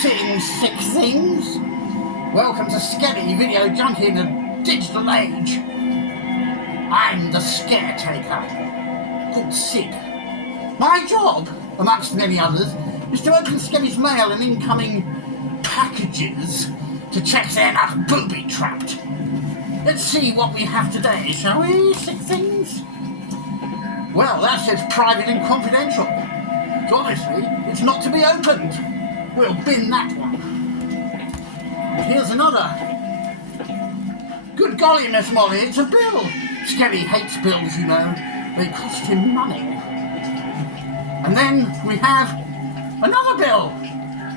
Greetings, sick things! Welcome to Skelly Video Junkie in the digital age. I'm the Scaretaker, called Sid. My job, amongst many others, is to open Skelly's mail and incoming packages to check they're not booby-trapped. Let's see what we have today, shall we, sick things? Well, that says private and confidential. So obviously, it's not to be opened. We'll bin that one. And here's another. Good golly, Miss Molly, it's a bill. Skelly hates bills, you know. They cost him money. And then we have another bill.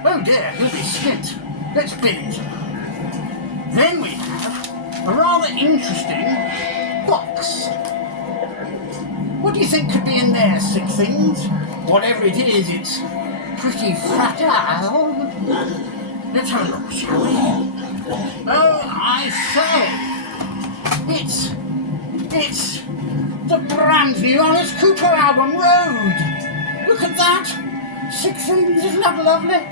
Oh dear, he'll be skint. Let's bin it. Then we have a rather interesting box. What do you think could be in there, sick things? Whatever it is, it's pretty fragile. Let's have a look, shall we? Oh, I say, it's the brand new Alice Cooper album, Road. Look at that. Sick things, isn't that lovely?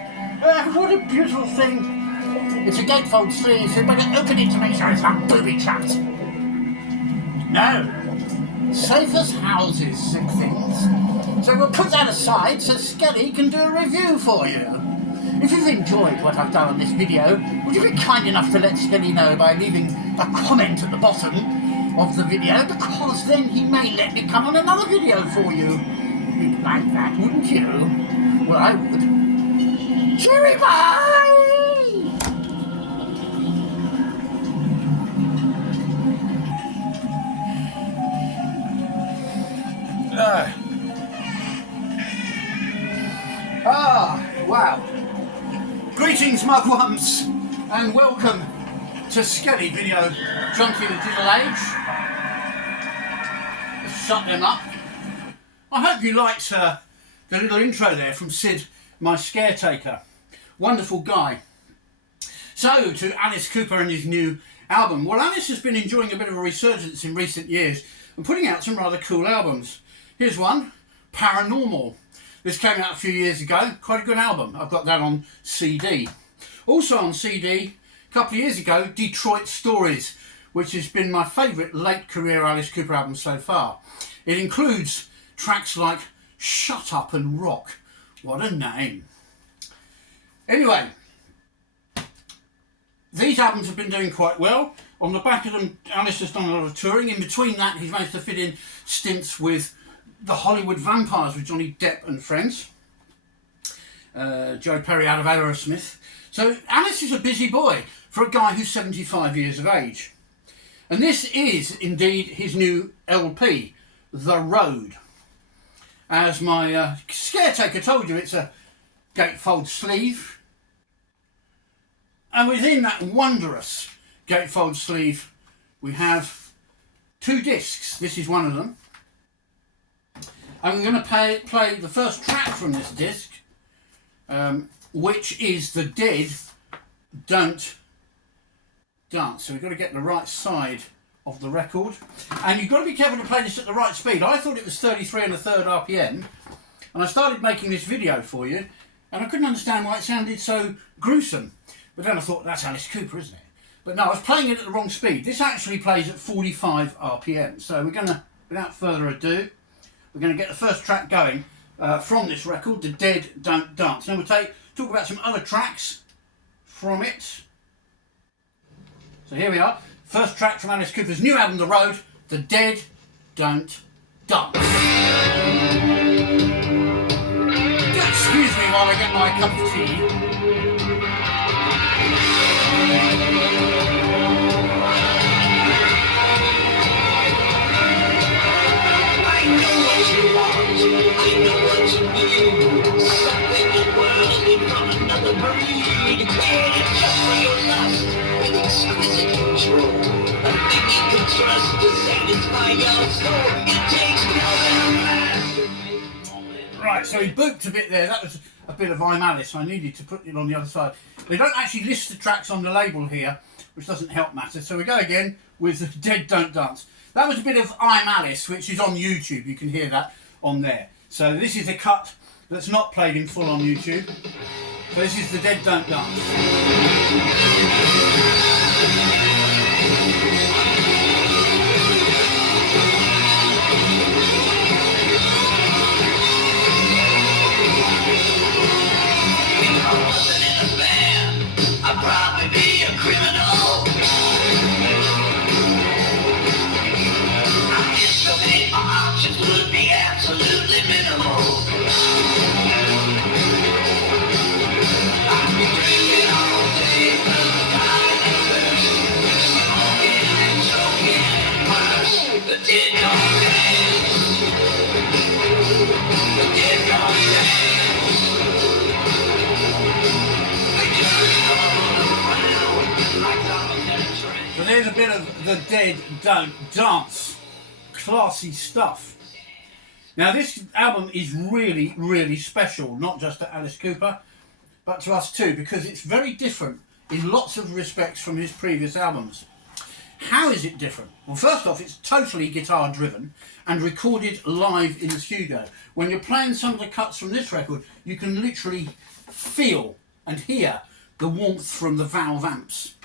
What a beautiful thing. It's a gatefold sleeve, so you better open it to make sure it's not booby-trapped. No. Safe as houses, sick things. So we'll put that aside so Skelly can do a review for you. If you've enjoyed what I've done on this video, would you be kind enough to let Skelly know by leaving a comment at the bottom of the video, because then he may let me come on another video for you. You'd like that, wouldn't you? Well, I would. Cheery bye! Wow. Greetings, mugwumps, and welcome to Skelly Video Junkie in the Digital Age. Let's shut them up. I hope you liked the little intro there from Sid, my Scaretaker. Wonderful guy. So, to Alice Cooper and his new album. Well, Alice has been enjoying a bit of a resurgence in recent years and putting out some rather cool albums. Here's one, Paranormal. This came out a few years ago, quite a good album. I've got that on CD. Also on CD, a couple of years ago, Detroit Stories, which has been my favourite late career Alice Cooper album so far. It includes tracks like Shut Up and Rock. What a name. Anyway, these albums have been doing quite well. On the back of them, Alice has done a lot of touring. In between that, he's managed to fit in stints with the Hollywood Vampires with Johnny Depp and friends. Joe Perry out of Aerosmith. So Alice is a busy boy for a guy who's 75 years of age. And this is indeed his new LP, The Road. As my Scaretaker told you, it's a gatefold sleeve. And within that wondrous gatefold sleeve, we have two discs. This is one of them. I'm going to play the first track from this disc, which is The Dead Don't Dance. So we've got to get the right side of the record. And you've got to be careful to play this at the right speed. I thought it was 33 1/3 RPM. And I started making this video for you, and I couldn't understand why it sounded so gruesome. But then I thought, that's Alice Cooper, isn't it? But no, I was playing it at the wrong speed. This actually plays at 45 RPM. So we're going to, without further ado, we're going to get the first track going from this record, The Dead Don't Dance. Then we'll talk about some other tracks from it. So here we are. First track from Alice Cooper's new album, The Road, The Dead Don't Dance. Excuse me while I get my cup of tea. I know what you need. Something unworldly from another breed. Created just for your lust, with exquisite control. A thing you can trust to satisfy your soul. It takes no master. Right, so he booped a bit there. That was a bit of I'm Alice. I needed to put it on the other side. They don't actually list the tracks on the label here, which doesn't help matter. So we go again with The Dead Don't Dance. That was a bit of I'm Alice, which is on YouTube. You can hear that on there. So this is a cut that's not played in full on YouTube. So this is The Dead Don't Dance. I'd probably be a criminal. I estimate my options would be absolutely minimal. I'd be drinking all day, dying of thirst, smoking and choking worse. The dead don't dance. The dead don't dance. They just roll around like zombies. So there's a bit of The Dead Don't Dance. Classy stuff. Now this album is really, really special, not just to Alice Cooper, but to us too, because it's very different in lots of respects from his previous albums. How is it different? Well, first off, it's totally guitar driven and recorded live in the studio. When you're playing some of the cuts from this record, you can literally feel and hear the warmth from the valve amps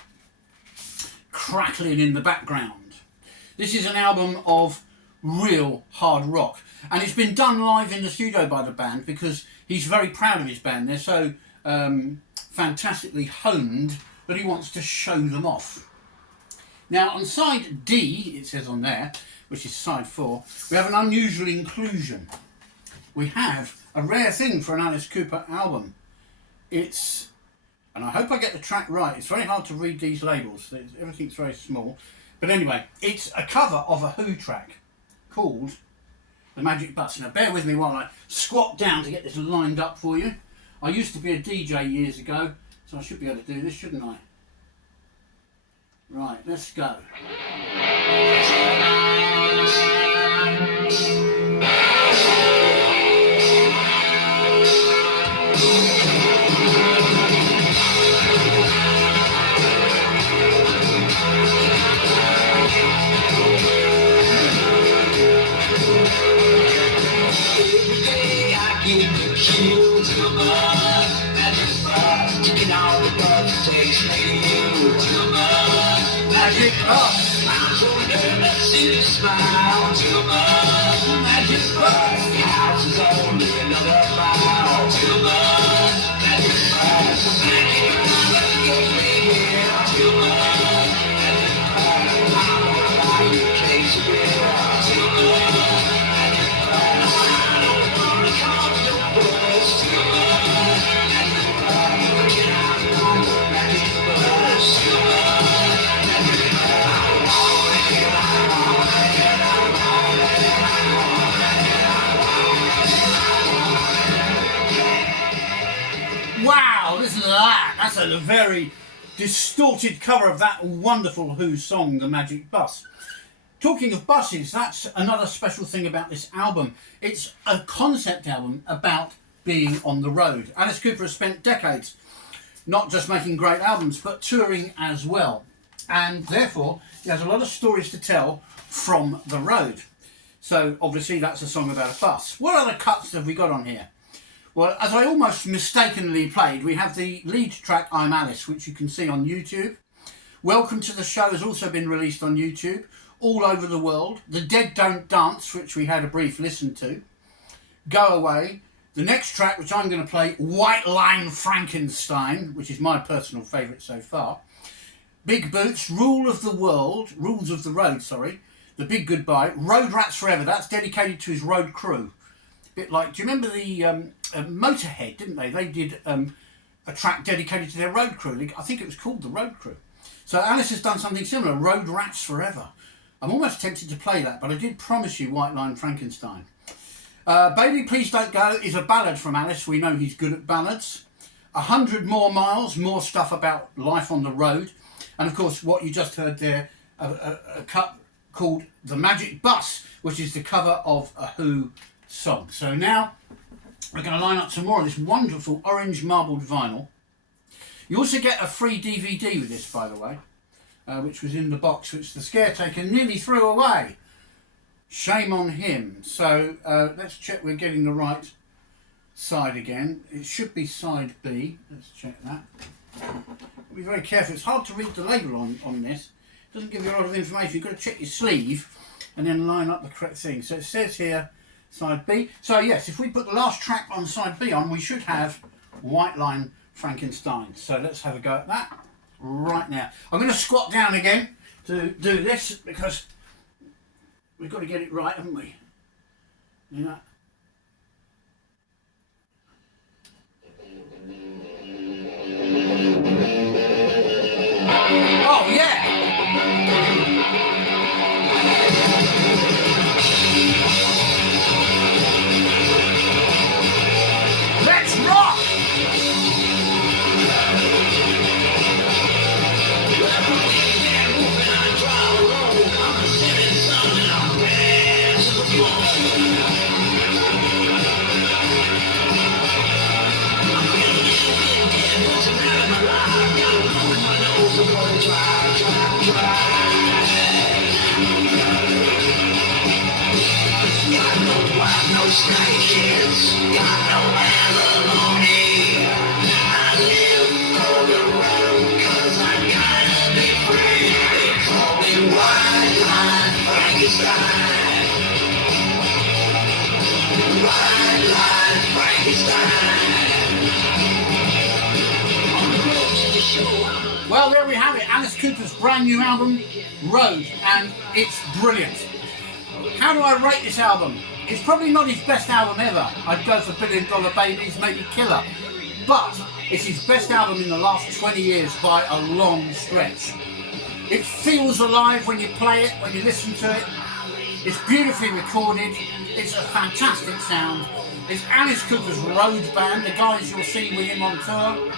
crackling in the background. This is an album of real hard rock, and it's been done live in the studio by the band because he's very proud of his band. They're so fantastically honed that he wants to show them off. Now on side D, it says on there, which is side 4, we have an unusual inclusion. We have a rare thing for an Alice Cooper album. It's, and I hope I get the track right, it's very hard to read these labels, everything's very small, but anyway, it's a cover of a Who track called The Magic Bus. Now bear with me while I squat down to get this lined up for you. I used to be a DJ years ago, so I should be able to do this, shouldn't I? Right, let's go. Magic bus, I'm so nervous, see smile. Too much magic bus, the house is only another mile. Too much magic bus, magic bus, get me here. Too much magic bus, I wanna buy you a case of beer. Too much magic bus, I don't wanna come to bus. Too much magic bus, can I ride the magic bus? Too much. Wow, listen to that. That's a very distorted cover of that wonderful Who song, The Magic Bus. Talking of buses, that's another special thing about this album. It's a concept album about being on the road. Alice Cooper has spent decades not just making great albums, but touring as well. And therefore, he has a lot of stories to tell from the road. So obviously that's a song about a bus. What other cuts have we got on here? Well, as I almost mistakenly played, we have the lead track, I'm Alice, which you can see on YouTube. Welcome to the Show has also been released on YouTube all over the world. The Dead Don't Dance, which we had a brief listen to. Go Away. The next track, which I'm going to play, White Line Frankenstein, which is my personal favourite so far. Big Boots, Rules of the Road, sorry. The Big Goodbye, Road Rats Forever, that's dedicated to his road crew. Bit like, do you remember the Motorhead, didn't they? They did a track dedicated to their road crew. I think it was called The Road Crew. So Alice has done something similar, Road Rats Forever. I'm almost tempted to play that, but I did promise you White Line Frankenstein. Baby Please Don't Go is a ballad from Alice. We know he's good at ballads. 100 More Miles, more stuff about life on the road. And of course, what you just heard there, a cut called The Magic Bus, which is the cover of a Who song. So now we're going to line up some more of this wonderful orange marbled vinyl. You also get a free DVD with this, by the way, which was in the box, which the Scaretaker nearly threw away. Shame on him. So let's check we're getting the right side again. It should be side B. Let's check that. Be very careful. It's hard to read the label on this. It doesn't give you a lot of information. You've got to check your sleeve and then line up the correct thing. So it says here side B. So yes, if we put the last track on side B on, we should have White Line Frankenstein. So let's have a go at that right now. I'm going to squat down again to do this because we've got to get it right, haven't we? You know. Oh yeah! Let's rock! No snake kids, got no alimony. I live for the road, cause I gotta be free. They call me White Line Frankenstein. White Line Frankenstein. On the road to the show. Well, there we have it. Alice Cooper's brand new album, Road, and it's brilliant. How do I rate this album? It's probably not his best album ever. I'd go for $1 Billion Babies, maybe Killer. But it's his best album in the last 20 years by a long stretch. It feels alive when you play it, when you listen to it. It's beautifully recorded. It's a fantastic sound. It's Alice Cooper's Road Band, the guys you'll see with him on tour.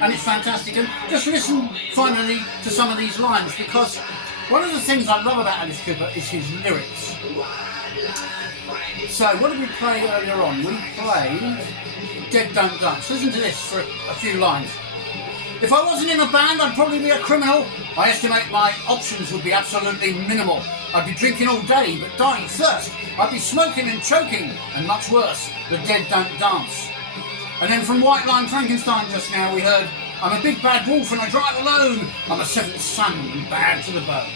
And it's fantastic. And just listen finally to some of these lines, because one of the things I love about Alice Cooper is his lyrics. So what did we play earlier on? We played Dead Don't Dance. Listen to this for a few lines. If I wasn't in a band, I'd probably be a criminal. I estimate my options would be absolutely minimal. I'd be drinking all day, but dying first. I'd be smoking and choking, and much worse, the dead don't dance. And then from White Line Frankenstein just now we heard, I'm a big bad wolf and I drive alone. I'm a seventh son and bad to the bone.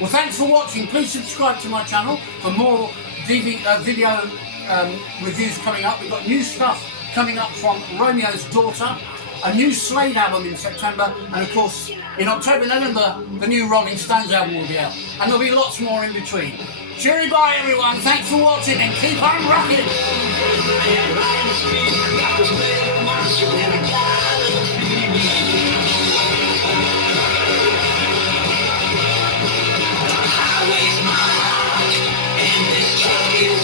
Well, thanks for watching. Please subscribe to my channel for more video reviews coming up. We've got new stuff coming up from Romeo's Daughter, a new Slade album in September, and of course in October, November, the new Rolling Stones album will be out. And there'll be lots more in between. Cheery bye everyone, thanks for watching and keep on rocking! I waste my heart, and this truck is